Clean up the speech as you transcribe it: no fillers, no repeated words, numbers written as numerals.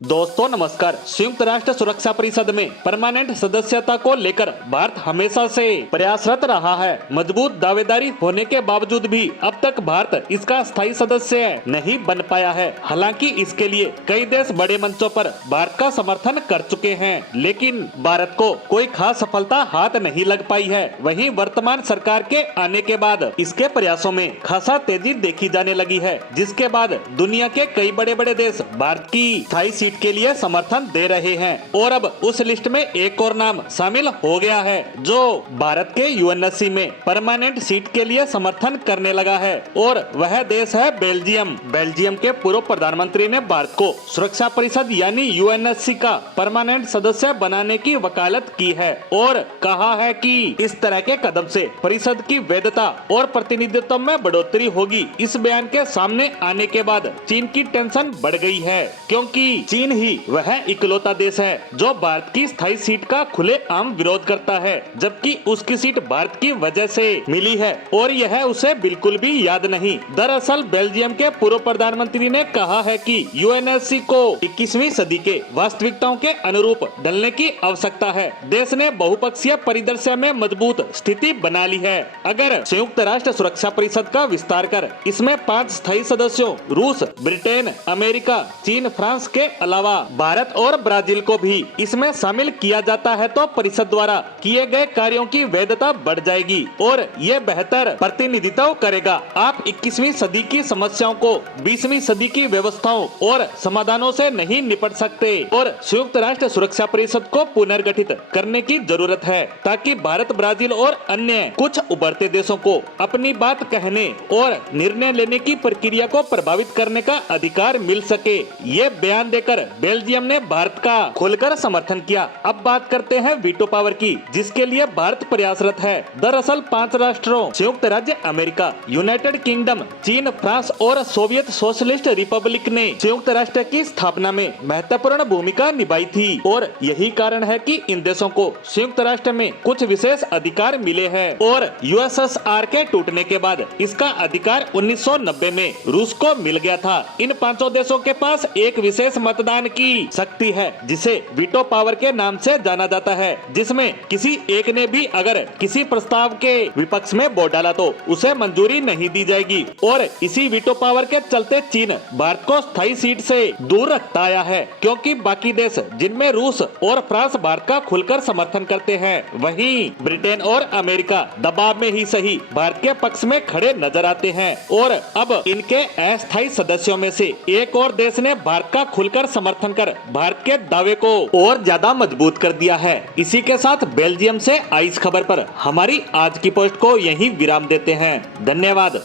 दोस्तों नमस्कार। संयुक्त राष्ट्र सुरक्षा परिषद में परमानेंट सदस्यता को लेकर भारत हमेशा से प्रयासरत रहा है। मजबूत दावेदारी होने के बावजूद भी अब तक भारत इसका स्थायी सदस्य नहीं बन पाया है। हालांकि इसके लिए कई देश बड़े मंचों पर भारत का समर्थन कर चुके हैं, लेकिन भारत को कोई खास सफलता हाथ नहीं लग पाई है। वहीं वर्तमान सरकार के आने के बाद इसके प्रयासों में खासा तेजी देखी जाने लगी है, जिसके बाद दुनिया के कई बड़े बड़े देश भारत की स्थायी सीट के लिए समर्थन दे रहे हैं। और अब उस लिस्ट में एक और नाम शामिल हो गया है जो भारत के यूएनएससी में परमानेंट सीट के लिए समर्थन करने लगा है, और वह देश है बेल्जियम। बेल्जियम के पूर्व प्रधानमंत्री ने भारत को सुरक्षा परिषद यानी यूएनएससी का परमानेंट सदस्य बनाने की वकालत की है और कहा है कि इस तरह के कदम से परिषद की वैधता और प्रतिनिधित्व में बढ़ोतरी होगी। इस बयान के सामने आने के बाद चीन की टेंशन बढ़ गई है, क्योंकि चीन ही वह इकलौता देश है जो भारत की स्थायी सीट का खुलेआम विरोध करता है, जबकि उसकी सीट भारत की वजह से मिली है और यह उसे बिल्कुल भी याद नहीं। दरअसल बेल्जियम के पूर्व प्रधानमंत्री ने कहा है कि यूएनएससी को 21वीं सदी के वास्तविकताओं के अनुरूप ढलने की आवश्यकता है। देश ने बहुपक्षीय परिदृश्य में मजबूत स्थिति बना ली है। अगर संयुक्त राष्ट्र सुरक्षा परिषद का विस्तार कर इसमें 5 स्थायी सदस्यों रूस, ब्रिटेन, अमेरिका, चीन, फ्रांस के अलावा भारत और ब्राजील को भी इसमें शामिल किया जाता है तो परिषद द्वारा किए गए कार्यों की वैधता बढ़ जाएगी और ये बेहतर प्रतिनिधित्व करेगा। आप 21वीं सदी की समस्याओं को 20वीं सदी की व्यवस्थाओं और समाधानों से नहीं निपट सकते और संयुक्त राष्ट्र सुरक्षा परिषद को पुनर्गठित करने की जरूरत है, ताकि भारत, ब्राजील और अन्य कुछ उभरते देशों को अपनी बात कहने और निर्णय लेने की प्रक्रिया को प्रभावित करने का अधिकार मिल सके। ये बयान देकर बेल्जियम ने भारत का खुलकर समर्थन किया। अब बात करते हैं वीटो पावर की, जिसके लिए भारत प्रयासरत है। दरअसल 5 राष्ट्रों संयुक्त राज्य अमेरिका, यूनाइटेड किंगडम, चीन, फ्रांस और सोवियत सोशलिस्ट रिपब्लिक ने संयुक्त राष्ट्र की स्थापना में महत्वपूर्ण भूमिका निभाई थी और यही कारण है कि इन देशों को संयुक्त राष्ट्र में कुछ विशेष अधिकार मिले हैं और यूएसएसआर के टूटने के बाद इसका अधिकार 1990 में रूस को मिल गया था। इन 5 देशों के पास एक विशेष मतदान की शक्ति है जिसे वीटो पावर के नाम से जाना जाता है, जिसमें किसी एक ने भी अगर किसी प्रस्ताव के विपक्ष में वोट डाला तो उसे मंजूरी नहीं दी जाएगी। और इसी वीटो पावर के चलते चीन भारत को स्थायी सीट से दूर रखता आया है, क्योंकि बाकी देश जिनमें रूस और फ्रांस भारत का खुलकर समर्थन करते हैं, वहीं ब्रिटेन और अमेरिका दबाव में ही सही भारत के पक्ष में खड़े नजर आते हैं। और अब इनके अस्थायी सदस्यों में से एक और देश ने भारत का खुलकर समर्थन कर भारत के दावे को और ज्यादा मजबूत कर दिया है। इसी के साथ बेल्जियम से आई इस खबर पर हमारी आज की पोस्ट को यहीं विराम देते हैं। धन्यवाद।